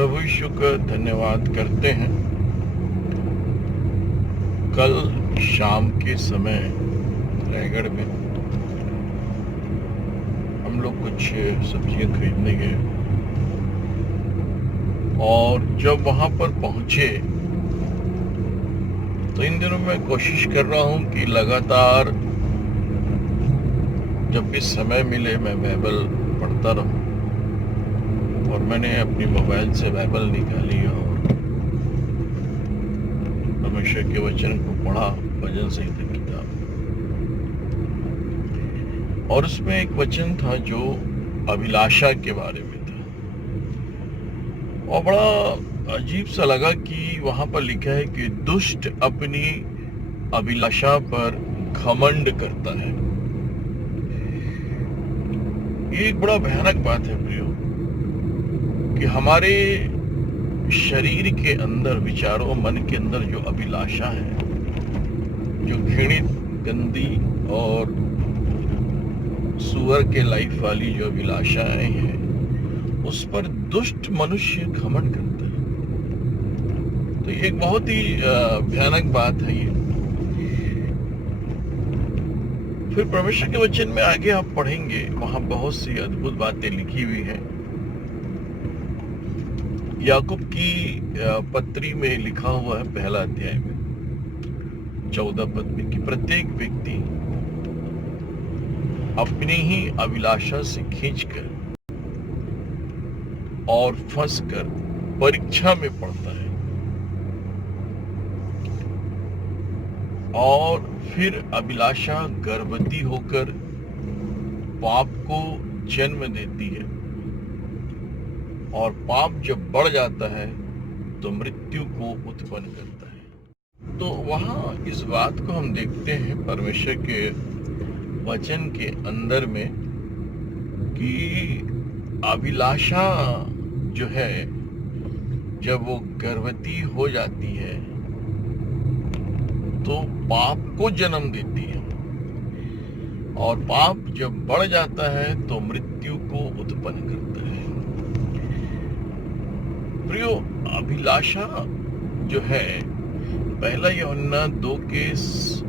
प्रभु यीशु का धन्यवाद करते हैं। कल शाम के समय रायगढ़ में हम लोग कुछ सब्जियां खरीदने गए और जब वहां पर पहुंचे तो इन दिनों मैं कोशिश कर रहा हूं कि लगातार जब भी समय मिले मैं बाइबल पढ़ता रहूं। और मैंने अपनी मोबाइल से बाइबल निकाली और परमेश्वर के वचन को पढ़ा, भजन संहिता किताब। और उसमें एक वचन था जो अभिलाषा के बारे में था और बड़ा अजीब सा लगा कि वहां पर लिखा है कि दुष्ट अपनी अभिलाषा पर घमंड करता है। ये एक बड़ा भयानक बात है प्रियो, कि हमारे शरीर के अंदर, विचारों, मन के अंदर जो अभिलाषा है, जो घृणित, गंदी और सुअर के लाइफ वाली जो अभिलाषाएं हैं, उस पर दुष्ट मनुष्य घमंड करता है। तो ये एक बहुत ही भयानक बात है। ये फिर परमेश्वर के वचन में आगे आप पढ़ेंगे, वहां बहुत सी अद्भुत बातें लिखी हुई हैं। याकूब की पत्री में लिखा हुआ है, पहला अध्याय में 14 पद में, कि प्रत्येक व्यक्ति अपनी ही अभिलाषा से खींचकर और फंसकर परीक्षा में पड़ता है और फिर अभिलाषा गर्भवती होकर पाप को जन्म देती है और पाप जब बढ़ जाता है तो मृत्यु को उत्पन्न करता है। तो वहां इस बात को हम देखते हैं परमेश्वर के वचन के अंदर में कि अभिलाषा जो है, जब वो गर्भवती हो जाती है तो पाप को जन्म देती है और पाप जब बढ़ जाता है तो मृत्यु को उत्पन्न करता है। प्रियो, अभिलाषा जो है, पहला यूहन्ना 2 के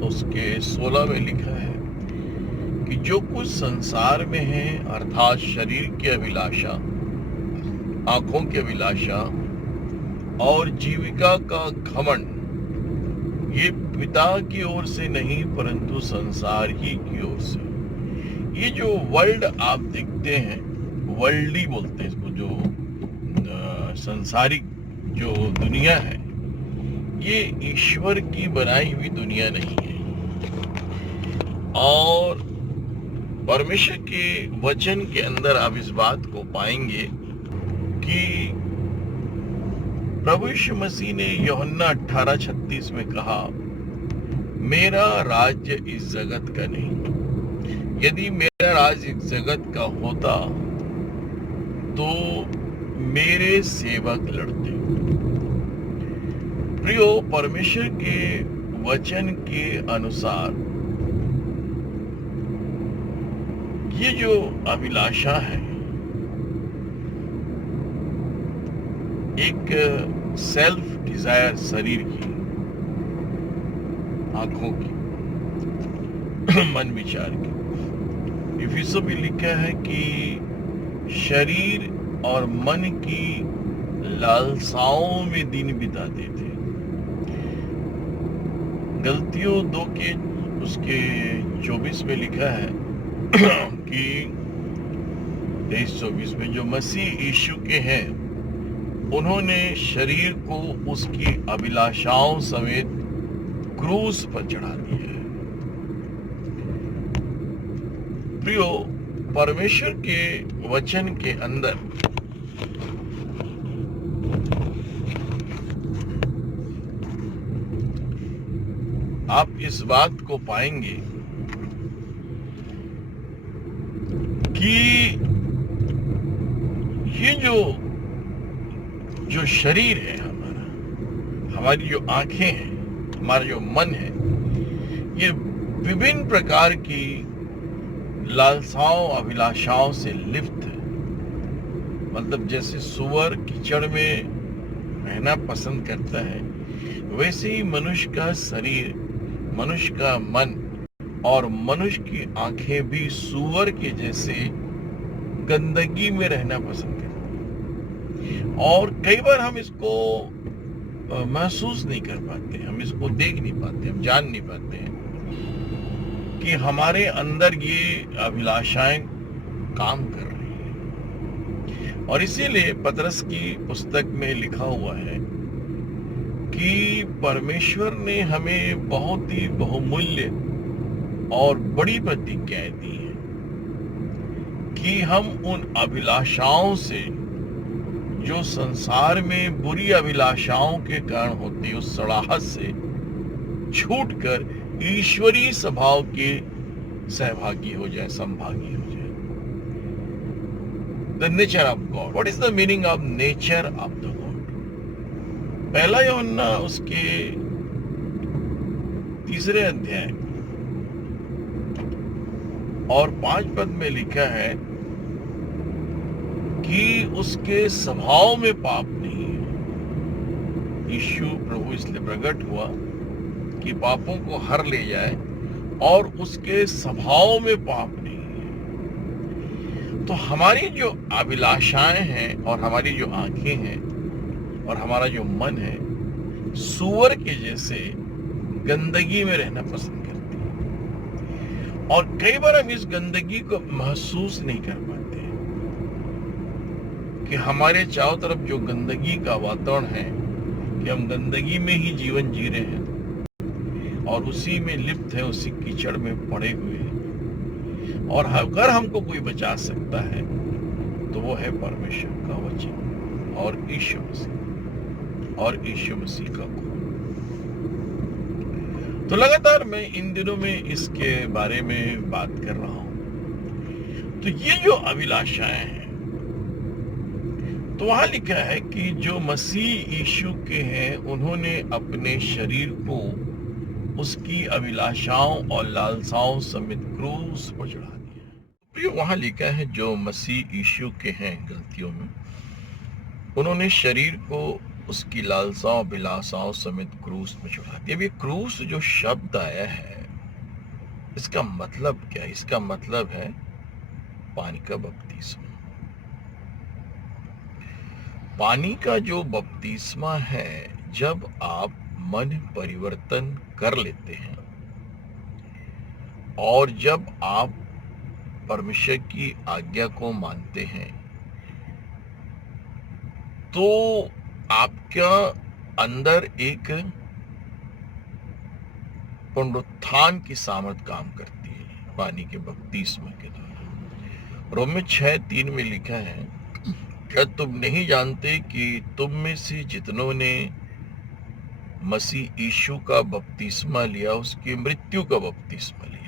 उसके 16 में लिखा है कि जो कुछ संसार में है, अर्थात शरीर की अभिलाषा, आंखों की अभिलाषा और जीविका का घमंड, ये पिता की ओर से नहीं परंतु संसार ही की ओर से। ये जो वर्ल्ड आप देखते हैं, वर्ल्डी बोलते हैं इसको, जो संसारिक जो दुनिया है, ये ईश्वर की बनाई हुई दुनिया नहीं है। और परमेश्वर के वचन के अंदर आप इस बात को पाएंगे कि प्रभु यीशु मसीह ने यूहन्ना 18:36 में कहा, मेरा राज्य इस जगत का नहीं। यदि मेरा राज्य इस जगत का होता तो मेरे सेवक लड़ते। प्रियो, परमेश्वर के वचन के अनुसार ये जो अभिलाषा है, एक सेल्फ डिजायर, शरीर की, आंखों की, मन विचार की। इफिसियों में लिखा है कि शरीर और मन की लालसाओं में दिन बिताते थे। गलतियों 2 के उसके 24 में लिखा है कि 23-24 में, जो मसीह यीशु के हैं उन्होंने शरीर को उसकी अभिलाषाओं समेत क्रूस पर चढ़ा दिया है। प्रियो, परमेश्वर के वचन के अंदर आप इस बात को पाएंगे कि ये जो शरीर है हमारा, हमारी जो आंखें हैं, हमारा जो मन है, ये विभिन्न प्रकार की लालसाओं, अभिलाषाओं से लिप्त है। मतलब जैसे सुअर कीचड़ में रहना पसंद करता है, वैसे ही मनुष्य का शरीर, मनुष्य का मन और मनुष्य की आंखें भी सुअर के जैसे गंदगी में रहना पसंद करती हैं। और कई बार हम इसको महसूस नहीं कर पाते, हम इसको देख नहीं पाते, हम जान नहीं पाते हैं कि हमारे अंदर ये अभिलाषाएं काम कर रही हैं। और इसीलिए पतरस की पुस्तक में लिखा हुआ है कि परमेश्वर ने हमें बहुत ही बहुमूल्य और बड़ी प्रतिज्ञाएं दी हैं कि हम उन अभिलाषाओं से, जो संसार में बुरी अभिलाषाओं के कारण होती है, उस सड़ाहट से छूटकर ईश्वरीय स्वभाव के सहभागी हो जाए, संभागी हो जाए। The nature of God. What is the meaning of nature of the God? पहला यूहन्ना उसके 3 अध्याय और 5 पद में लिखा है कि उसके स्वभाव में पाप नहीं है। यीशु प्रभु इसलिए प्रकट हुआ कि पापों को हर ले जाए, और उसके स्वभाव में पाप नहीं है। तो हमारी जो अभिलाषाएं हैं और हमारी जो आंखें हैं और हमारा जो मन है, सूअर के जैसे गंदगी में रहना पसंद करती है। और कई बार हम इस गंदगी को महसूस नहीं कर पाते कि हमारे चारों तरफ जो गंदगी का वातावरण है, कि हम गंदगी में ही जीवन जी रहे हैं और उसी में लिप्त है, उसी कीचड़ में पड़े हुए हैं। और अगर हमको कोई बचा सकता है तो वो है परमेश्वर का वचन और यीशु मसीह का खून। तो लगातार मैं इन दिनों में इसके बारे में बात कर रहा हूं। तो ये जो अभिलाषाएं हैं, तो वहां लिखा है कि जो मसीह यीशु के हैं, उन्होंने अपने शरीर को उसकी अभिलाषाओं और लालसाओं समेत क्रूस पर चढ़ा दिया। तो वहां लिखा है जो मसीह यीशु के हैं, गलतियों में उन्होंने शरीर को उसकी लालसाओं अभिलाषाओं समेत क्रूस पर चढ़ा दिया। ये क्रूस जो शब्द आया है, इसका मतलब क्या है? इसका मतलब है पानी का बपतिस्मा। पानी का जो बपतिस्मा है, जब आप मन परिवर्तन कर लेते हैं और जब आप परमेश्वर की आज्ञा को मानते हैं, तो आपका अंदर एक पुनरुत्थान की सामर्थ काम करती है पानी के बपतिस्मा के द्वारा। रोमियो 6:3 में लिखा है, क्या तुम नहीं जानते कि तुम में से जितनों ने मसीह यीशु का बपतिस्मा लिया, उसकी मृत्यु का बपतिस्मा लिया।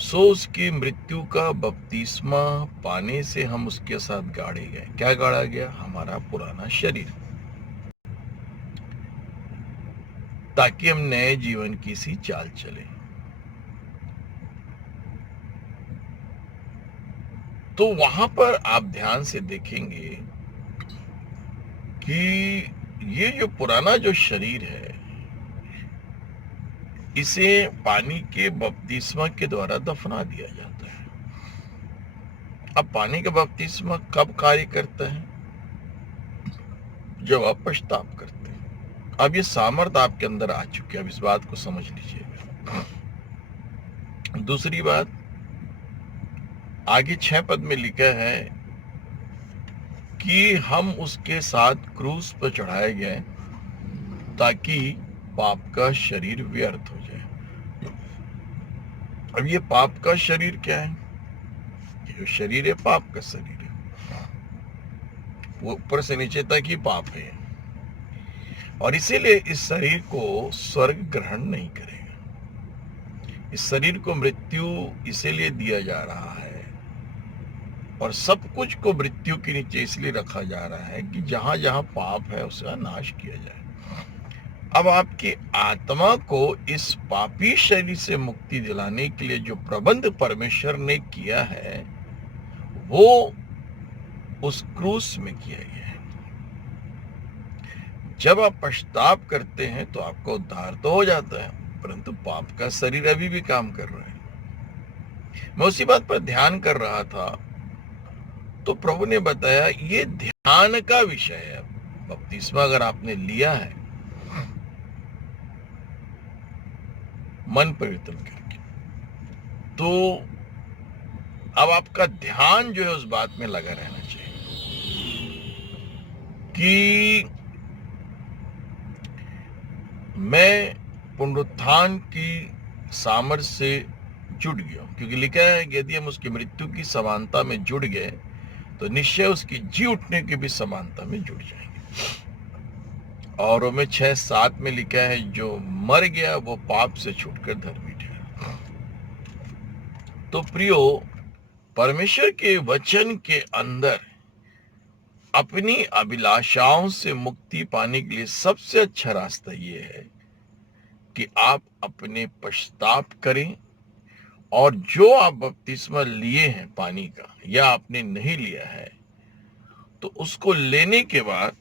सो उसकी मृत्यु का बपतिस्मा पाने से हम उसके साथ गाड़े गए। क्या गाड़ा गया? हमारा पुराना शरीर, ताकि हम नए जीवन की सी चाल चले। तो वहां पर आप ध्यान से देखेंगे कि ये जो पुराना जो शरीर है, इसे पानी के बपतिस्मा के द्वारा दफना दिया जाता है। अब पानी का बपतिस्मा कब कार्य करता है? जब आप पश्चाताप करते हैं। अब ये सामर्थ आपके अंदर आ चुकी है, अब इस बात को समझ लीजिएगा। दूसरी बात, आगे 6 पद में लिखा है कि हम उसके साथ क्रूस पर चढ़ाए गए ताकि पाप का शरीर व्यर्थ हो जाए। अब ये पाप का शरीर क्या है? ये जो शरीर है, पाप का शरीर है, वो ऊपर से नीचे तक ही पाप है। और इसीलिए इस शरीर को स्वर्ग ग्रहण नहीं करेगा। इस शरीर को मृत्यु इसीलिए दिया जा रहा है और सब कुछ को मृत्यु के नीचे इसलिए रखा जा रहा है कि जहां जहां पाप है उसका नाश किया जाए। अब आपकी आत्मा को इस पापी शरीर से मुक्ति दिलाने के लिए जो प्रबंध परमेश्वर ने किया है, वो उस क्रूस में किया गया है। जब आप पश्चाताप करते हैं तो आपका उद्धार तो हो जाता है, परंतु पाप का शरीर अभी भी काम कर रहा है। मैं उसी बात पर ध्यान कर रहा था, तो प्रभु ने बताया ये ध्यान का विषय है। बपतिस्मा अगर आपने लिया है मन परिवर्तन करके, तो अब आपका ध्यान जो है उस बात में लगा रहना चाहिए कि मैं पुनरुत्थान की सामर्थ्य से जुड़ गया हूं। क्योंकि लिखा है कि यदि हम उसकी मृत्यु की समानता में जुड़ गए तो निश्चय उसकी जी उठने की भी समानता में जुड़ जाएंगे। और में 6:7 में लिखा है, जो मर गया वो पाप से छूटकर धर्मी ठहरा। तो प्रियो, परमेश्वर के वचन के अंदर अपनी अभिलाषाओं से मुक्ति पाने के लिए सबसे अच्छा रास्ता ये है कि आप अपने पश्चाताप करें, और जो आप बपतिस्मा लिए हैं पानी का या आपने नहीं लिया है, तो उसको लेने के बाद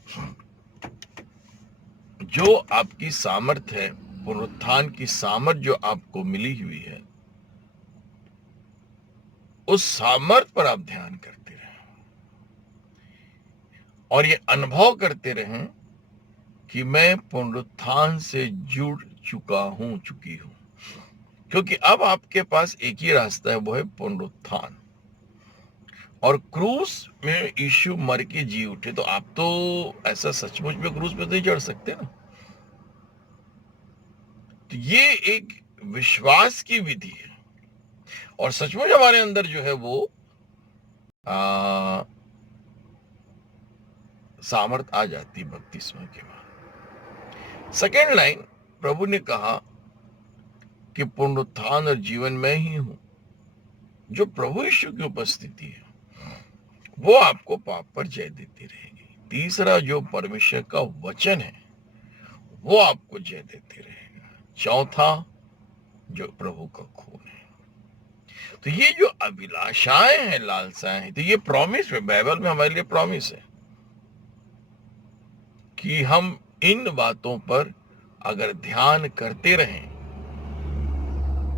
जो आपकी सामर्थ्य है, पुनरुत्थान की सामर्थ्य जो आपको मिली हुई है, उस सामर्थ्य पर आप ध्यान करते रहें और ये अनुभव करते रहें कि मैं पुनरुत्थान से जुड़ चुकी हूं। क्योंकि अब आपके पास एक ही रास्ता है, वो है पुनरुत्थान। और क्रूस में यीशु मर के जी उठे, तो आप तो ऐसा सचमुच में क्रूस पे तो नहीं चढ़ सकते ना। तो ये एक विश्वास की विधि है, और सचमुच हमारे अंदर जो है वो सामर्थ आ जाती है बपतिस्मा के बाद। सेकेंड लाइन, प्रभु ने कहा कि पुनरुत्थान और जीवन मैं ही हूं। जो प्रभु यीशु की उपस्थिति है वो आपको पाप पर जय देती रहेगी। तीसरा, जो परमेश्वर का वचन है वो आपको जय देते रहेगा। चौथा, जो प्रभु का खून है। तो ये जो अभिलाषाएं हैं, लालसाएं हैं, तो ये प्रॉमिस है, बाइबल में हमारे लिए प्रॉमिस है कि हम इन बातों पर अगर ध्यान करते रहें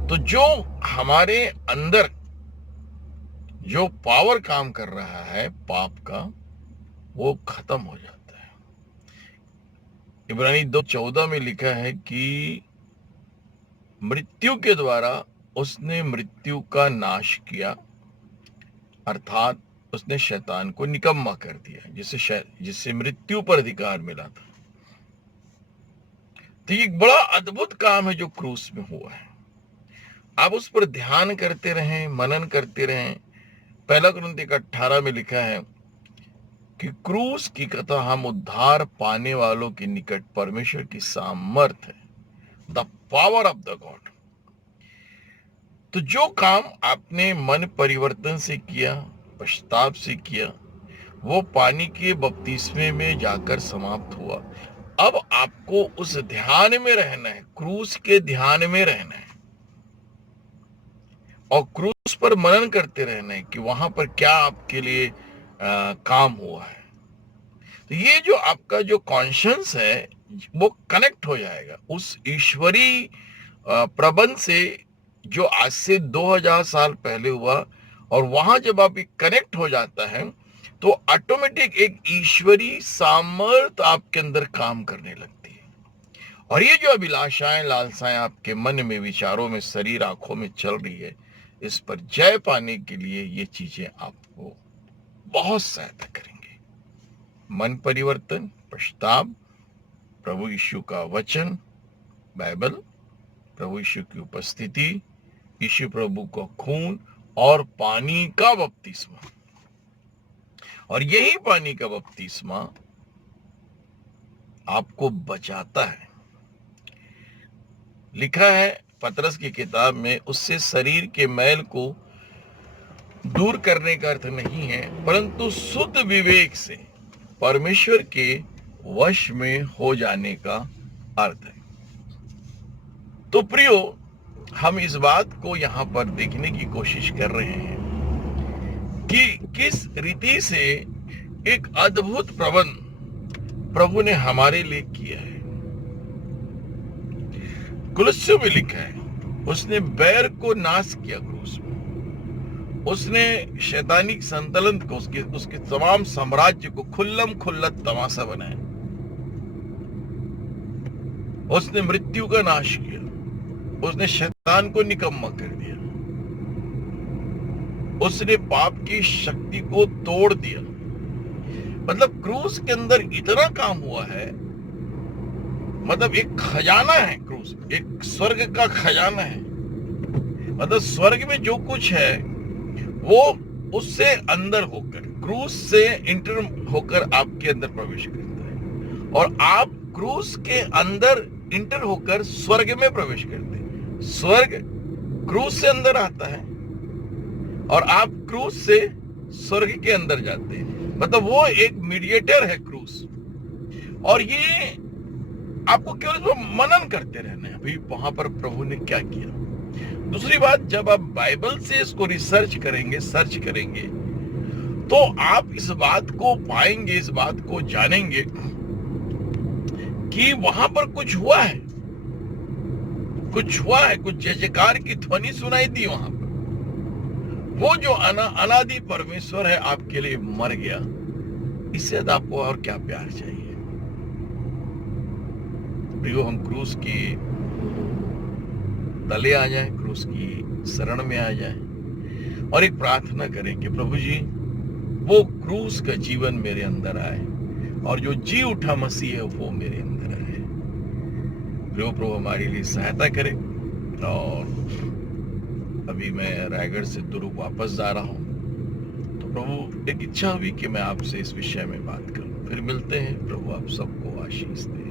तो जो हमारे अंदर जो पावर काम कर रहा है पाप का, वो खत्म हो जाता है। इब्रानी 2:14 में लिखा है कि मृत्यु के द्वारा उसने मृत्यु का नाश किया, अर्थात उसने शैतान को निकम्मा कर दिया, जिससे मृत्यु पर अधिकार मिला था। तो ये एक बड़ा अद्भुत काम है जो क्रूस में हुआ है। आप उस पर ध्यान करते रहें, मनन करते रहें। 1 कुरिन्थियों 18 में लिखा है कि क्रूस की कथा हम उद्धार पाने वालों के निकट परमेश्वर की सामर्थ है, the power of the God. तो जो काम आपने मन परिवर्तन से किया, पश्चाताप से किया, वो पानी के बपतिस्मे में जाकर समाप्त हुआ। अब आपको उस ध्यान में रहना है, क्रूस के ध्यान में रहना है, और क्रूस पर मनन करते रहना है कि वहां पर क्या आपके लिए काम हुआ है। तो ये जो आपका जो कॉन्शियंस है वो कनेक्ट हो जाएगा उस ईश्वरी प्रबंध से जो आज से 2000 साल पहले हुआ। और वहां जब आप कनेक्ट हो जाता है तो ऑटोमेटिक एक ईश्वरी सामर्थ आपके अंदर काम करने लगती है। और ये जो अभिलाषाएं, लालसाएं आपके मन में, विचारों में, शरीर, आंखों में चल रही है, इस पर जय पाने के लिए ये चीजें आपको बहुत सहायता करेंगे। मन परिवर्तन, पश्चाताप, प्रभु यीशु का वचन, बाइबल, प्रभु यीशु की उपस्थिति, यीशु प्रभु का खून और पानी का बपतिस्मा। और यही पानी का बपतिस्मा आपको बचाता है। लिखा है पतरस की किताब में, उससे शरीर के मैल को दूर करने का अर्थ नहीं है, परंतु शुद्ध विवेक से परमेश्वर के वश में हो जाने का अर्थ है। तो प्रियो, हम इस बात को यहां पर देखने की कोशिश कर रहे हैं कि किस रीति से एक अद्भुत प्रबंध प्रभु ने हमारे लिए किया है। कुलस्सियों में लिखा है, उसने बैर को नाश किया क्रूस में। उसने शैतानिक संतुलन को, उसके तमाम साम्राज्य को खुल्लम खुल्ला तमाशा बनाया। उसने मृत्यु का नाश किया। उसने शैतान को निकम्मा कर दिया। उसने पाप की शक्ति को तोड़ दिया। मतलब क्रूस के अंदर इतना काम हुआ है, मतलब एक खजाना है क्रूस, एक स्वर्ग का खजाना है। मतलब स्वर्ग में जो कुछ है वो उससे अंदर होकर, क्रूस से इंटर होकर आपके अंदर प्रवेश करता है, और आप क्रूस के अंदर इंटर होकर स्वर्ग में प्रवेश करते हैं। स्वर्ग क्रूस से अंदर आता है और आप क्रूस से स्वर्ग के अंदर जाते हैं। मतलब वो एक मीडिएटर है क्रूस, और ये आपको केवल मनन करते रहना है, अभी वहां पर प्रभु ने क्या किया। दूसरी बात, जब आप बाइबल से इसको रिसर्च करेंगे, सर्च करेंगे, तो आप इस बात को पाएंगे, इस बात को जानेंगे कि वहां पर कुछ हुआ है, कुछ हुआ है, कुछ जय जयकार की ध्वनि सुनाई दी वहां पर। वो जो अनादि परमेश्वर है आपके लिए मर गया। इससे ज्यादा आपको और क्या प्यार चाहिए। प्रियो, हम क्रूस की तले आ जाएं, क्रूस की शरण में आ जाएं, और एक प्रार्थना करें कि प्रभु जी, वो क्रूस का जीवन मेरे अंदर आए, और जो जी उठा मसीह है वो मेरे अंदर आए। प्रियो, प्रभु हमारे लिए सहायता करे। और अभी मैं रायगढ़ से दुर्ग वापस जा रहा हूं, तो प्रभु एक इच्छा हुई कि मैं आपसे इस विषय में बात करूं। फिर मिलते हैं। प्रभु आप सबको आशीष दे।